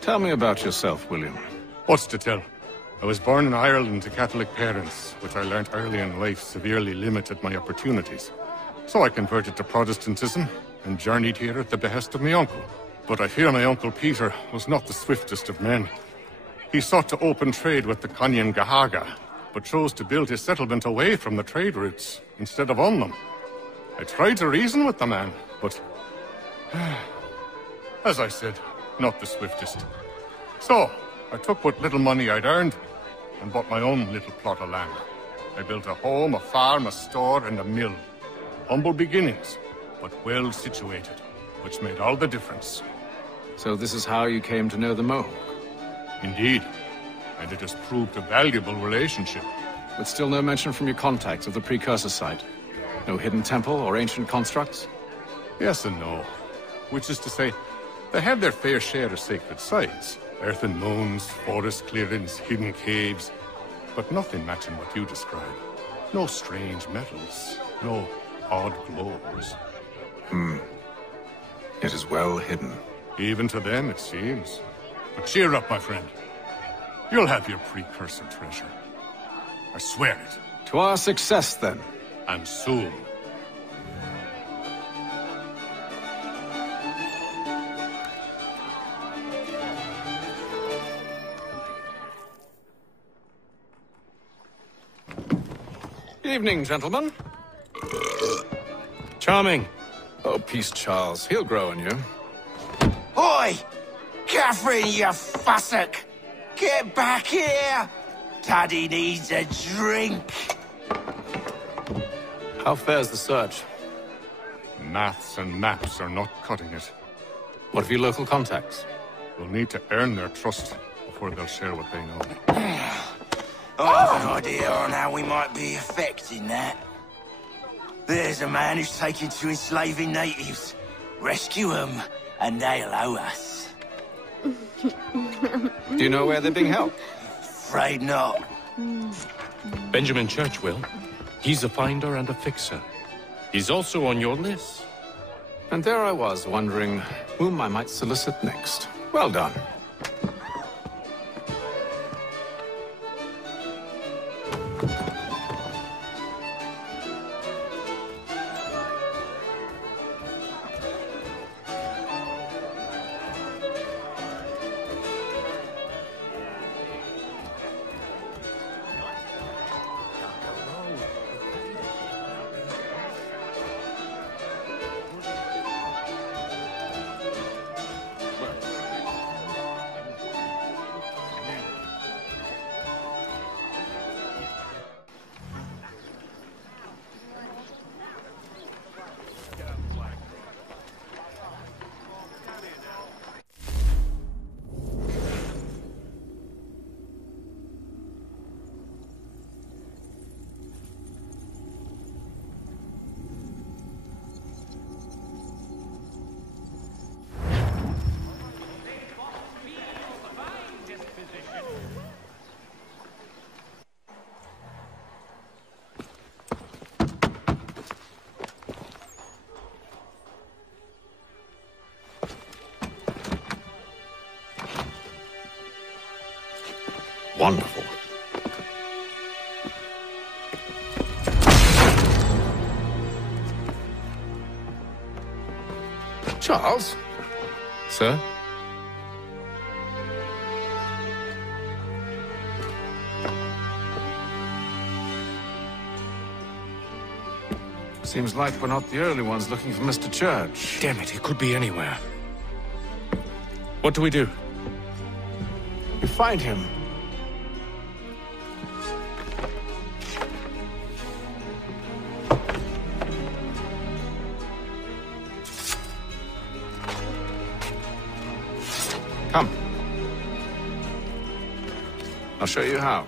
Tell me about yourself, William. What's to tell? I was born in Ireland to Catholic parents, which I learnt early in life severely limited my opportunities. So I converted to Protestantism and journeyed here at the behest of my uncle. But I fear my uncle Peter was not the swiftest of men. He sought to open trade with the Conyan Gahaga, but chose to build his settlement away from the trade routes instead of on them. I tried to reason with the man, but as I said, not the swiftest. So, I took what little money I'd earned and bought my own little plot of land. I built a home, a farm, a store, and a mill. Humble beginnings, but well situated, which made all the difference. So this is how you came to know the Mohawk? Indeed, and it has proved a valuable relationship. But still no mention from your contacts of the precursor site? No hidden temple or ancient constructs? Yes and no. Which is to say, they have their fair share of sacred sites. Earthen mounds, forest clearings, hidden caves. But nothing matching what you describe. No strange metals, no odd glows. It is well hidden. Even to them, it seems. But cheer up, my friend. You'll have your precursor treasure. I swear it. To our success, then. And soon. Evening, gentlemen. Charming. Oh, peace, Charles. He'll grow on you. Oi! Catherine, you fussock! Get back here! Taddy needs a drink! How fares the search? Maths and maps are not cutting it. What of your local contacts? We'll need to earn their trust before they'll share what they know. I have an idea on how we might be affecting that. There's a man who's taken to enslaving natives. Rescue them, and they'll owe us. Do you know where they're being held? Afraid not. Benjamin Church will. He's a finder and a fixer. He's also on your list. And there I was, wondering whom I might solicit next. Well done. Wonderful. Charles? Sir? Seems like we're not the only ones looking for Mr. Church. Damn it, he could be anywhere. What do we do? We find him. Come. I'll show you how.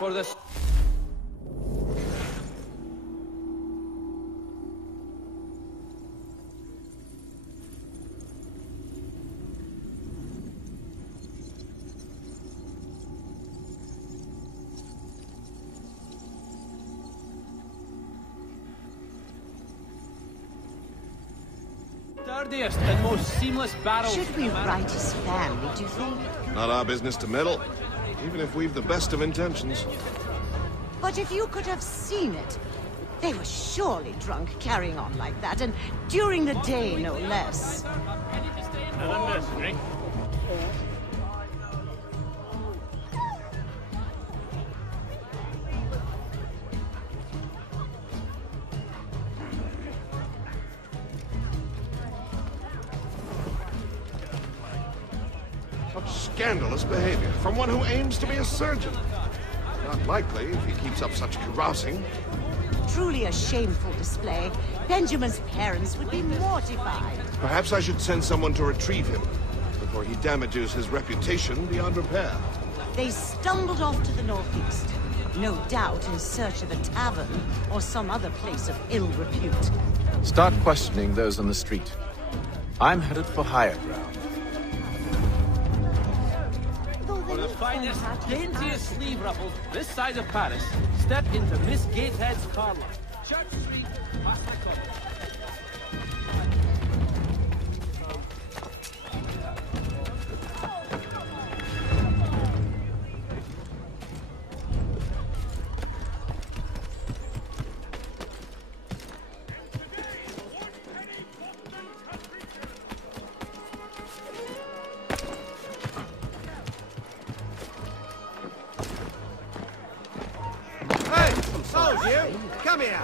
for the... Sturdiest and most seamless battle. Should we right his family, do you think? Not our business to meddle, even if we've the best of intentions. But if you could have seen it, they were surely drunk carrying on like that, and during the day, no less. Scandalous behavior from one who aims to be a surgeon. Not likely if he keeps up such carousing. Truly a shameful display. Benjamin's parents would be mortified. Perhaps I should send someone to retrieve him before he damages his reputation beyond repair. They stumbled off to the northeast, no doubt in search of a tavern or some other place of ill repute. Start questioning those on the street. I'm headed for higher ground. For the finest, daintiest sleeve ruffles this side of Paris, step into Miss Gatehead's car lot. Church Street, Passacon. Come here!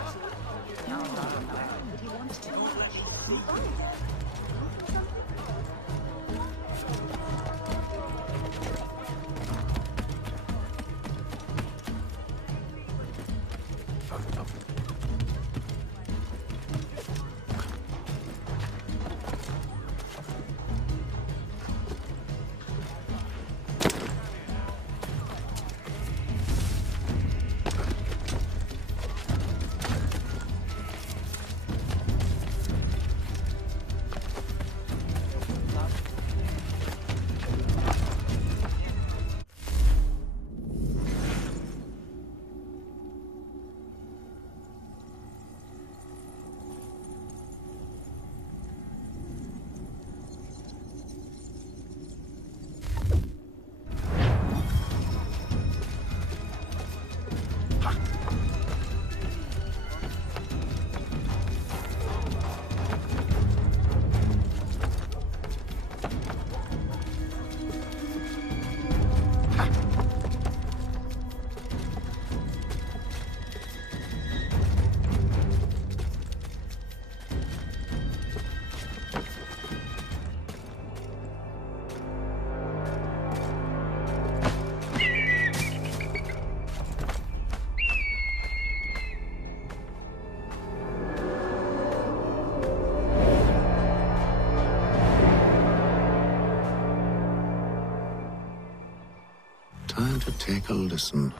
Time to take a listen.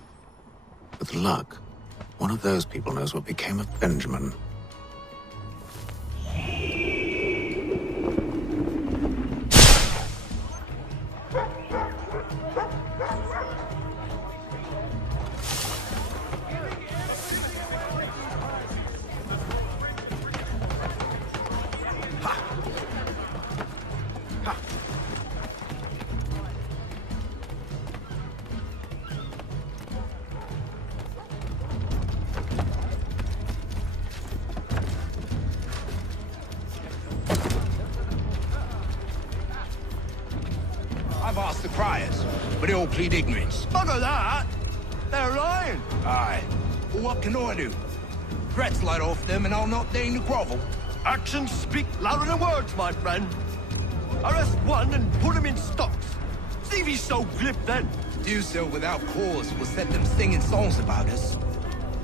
With luck, one of those people knows what became of Benjamin. I've asked the criers, but they all plead ignorance. Bugger that! They're lying! Aye. Well, what can I do? Threats light off them and I'll not deign to grovel. Actions speak louder than words, my friend. Arrest one and put him in stocks. See if he's so glib then. To do so without cause will set them singing songs about us.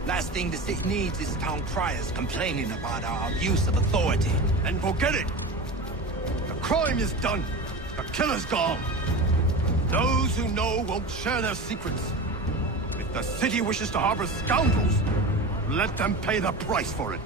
Last thing the city needs is town criers complaining about our abuse of authority. And forget it. The crime is done. The killer's gone. Those who know won't share their secrets. If The city wishes to harbor scoundrels. Let them pay the price for it.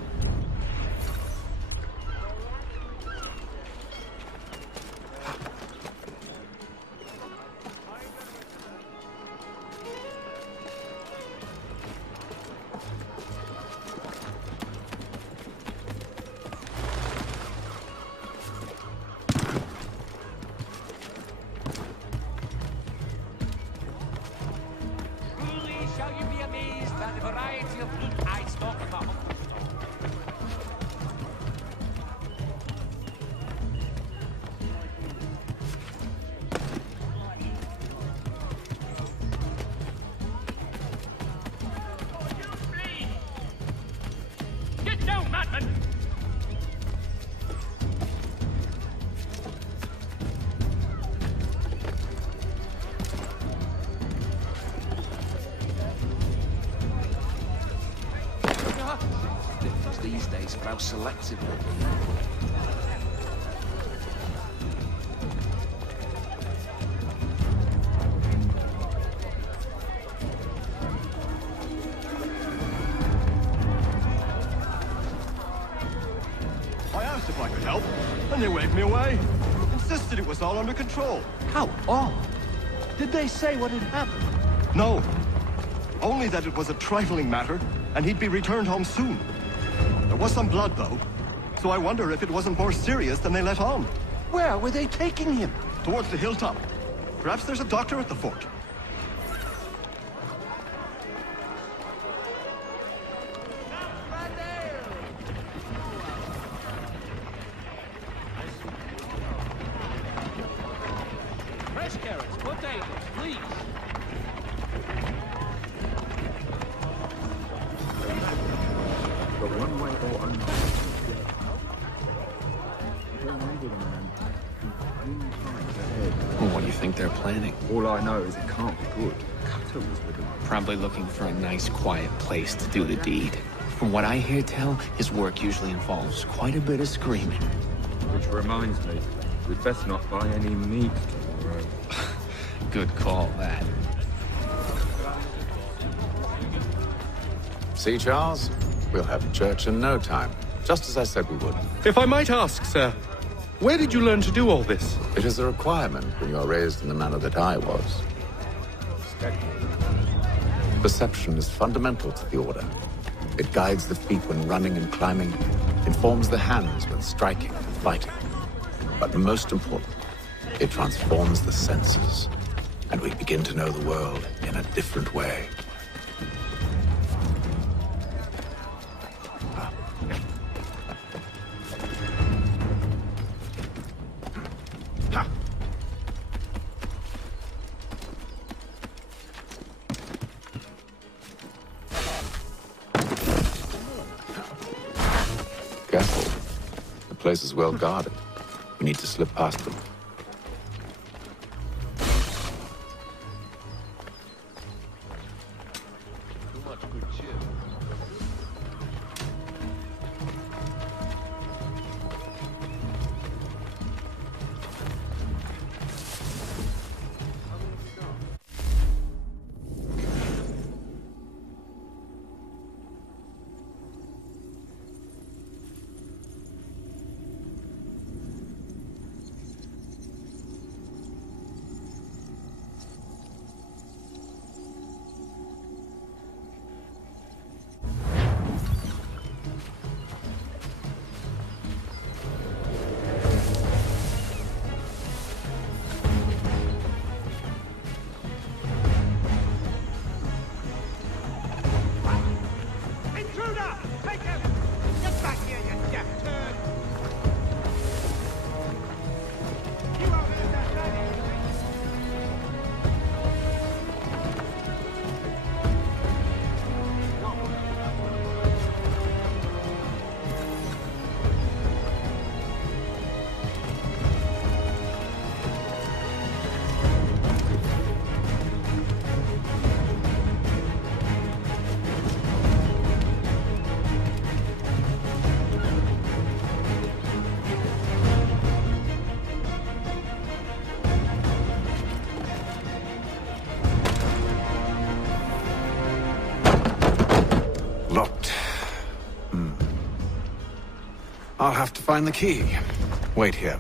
These days, for how selective we're being. I asked if I could help, and they waved me away. Insisted it was all under control. How odd. Did they say what had happened? No. Only that it was a trifling matter, and he'd be returned home soon. There was some blood, though, so I wonder if it wasn't more serious than they let on. Where were they taking him? Towards the hilltop. Perhaps there's a doctor at the fort. Fresh carrots, potatoes, please. But one way or another, Well, what do you think they're planning? all I know is it can't be good. Cutter was with him. Probably looking for a nice, quiet place to do the deed. From what I hear tell, his work usually involves quite a bit of screaming. Which reminds me, we'd best not buy any meat tomorrow. Good call, that. See, Charles? We'll have church in no time, just as I said we would. If I might ask, sir, where did you learn to do all this? It is a requirement when you are raised in the manner that I was. Perception is fundamental to the Order. It guides the feet when running and climbing, informs the hands when striking and fighting. But most important, it transforms the senses, and we begin to know the world in a different way. Careful. The place is well guarded. We need to slip past them. Locked. I'll have to find the key. Wait here.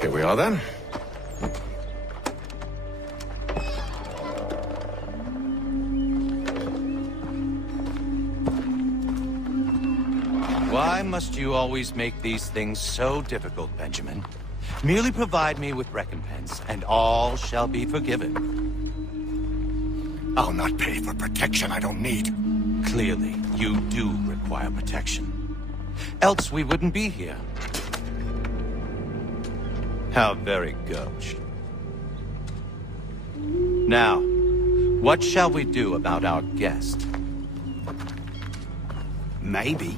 Here we are then. Why must you always make these things so difficult, Benjamin? Merely provide me with recompense, and all shall be forgiven. I'll not pay for protection I don't need. Clearly, you do require protection. Else we wouldn't be here. How very gauche. Now, what shall we do about our guest? Maybe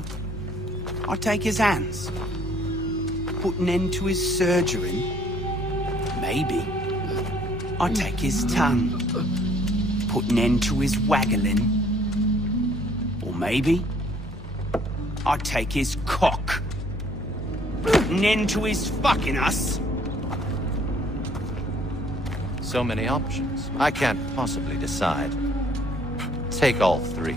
I'll take his hands. Put an end to his surgery. Maybe I'll take his tongue. Put an end to his waggling. Or maybe I'll take his cock. Put an end to his fucking us. So many options. I can't possibly decide. Take all three.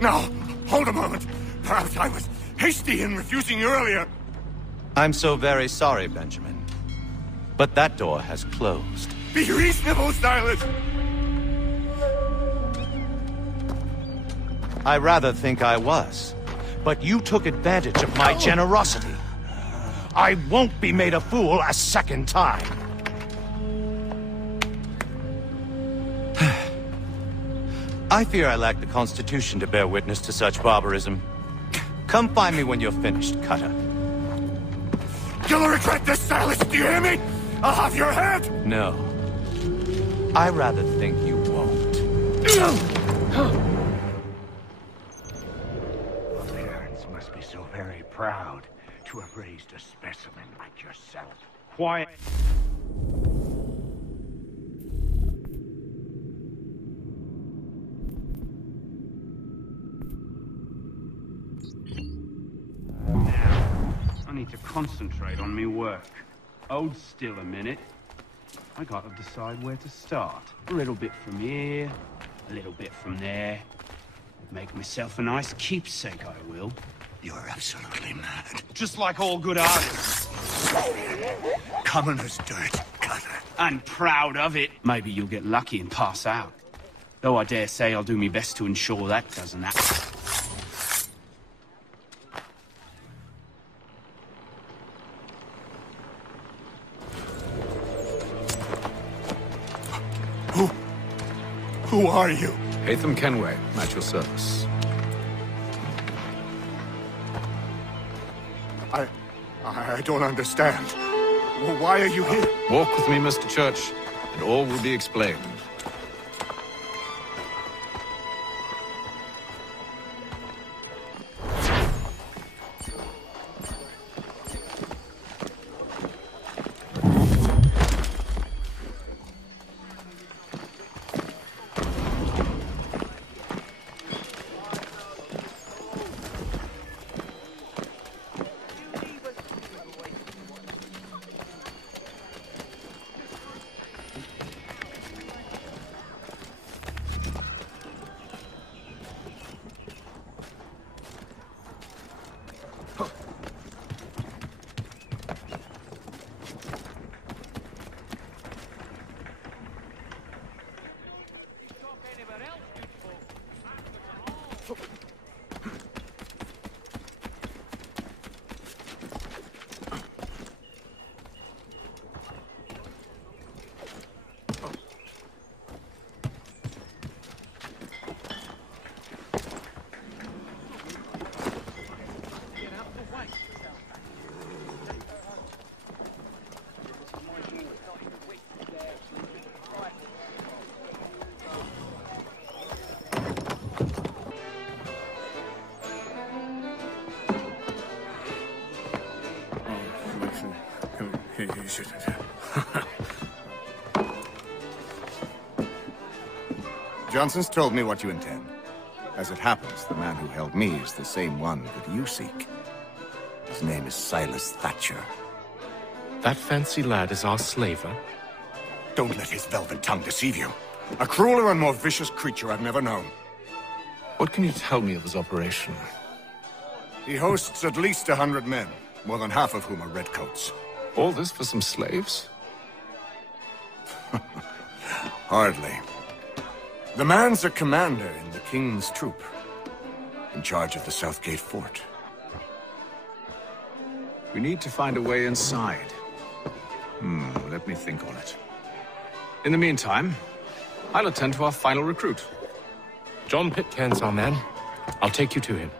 No! Hold a moment! Perhaps I was hasty in refusing you earlier. I'm so very sorry, Benjamin. But that door has closed. Be reasonable, Silas! I rather think I was. But you took advantage of my generosity. I won't be made a fool a second time. I fear I lack the constitution to bear witness to such barbarism. Come find me when you're finished, Cutter. You'll regret this, Silas, do you hear me? I'll have your head! No. I rather think you won't. Parents must be so very proud to have raised a specimen like yourself. Quiet. I need to concentrate on me work. Hold still a minute. I gotta decide where to start. A little bit from here, a little bit from there. Make myself a nice keepsake, I will. You're absolutely mad. Just like all good artists. Common as dirt, Cutter. And proud of it. Maybe you'll get lucky and pass out. Though I dare say I'll do my best to ensure that doesn't happen. Who are you? Hatham Kenway, at your service. I don't understand. Why are you here? Walk with me, Mr. Church, and all will be explained. Johnson's told me what you intend. As it happens, the man who held me is the same one that you seek. His name is Silas Thatcher. That fancy lad is our slaver? Don't let his velvet tongue deceive you. A crueler and more vicious creature I've never known. What can you tell me of his operation? He hosts at least 100 men, more than half of whom are redcoats. All this for some slaves? Hardly. The man's a commander in the King's troop, in charge of the Southgate Fort. We need to find a way inside. Let me think on it. In the meantime, I'll attend to our final recruit. John Pitcairn's our man. I'll take you to him.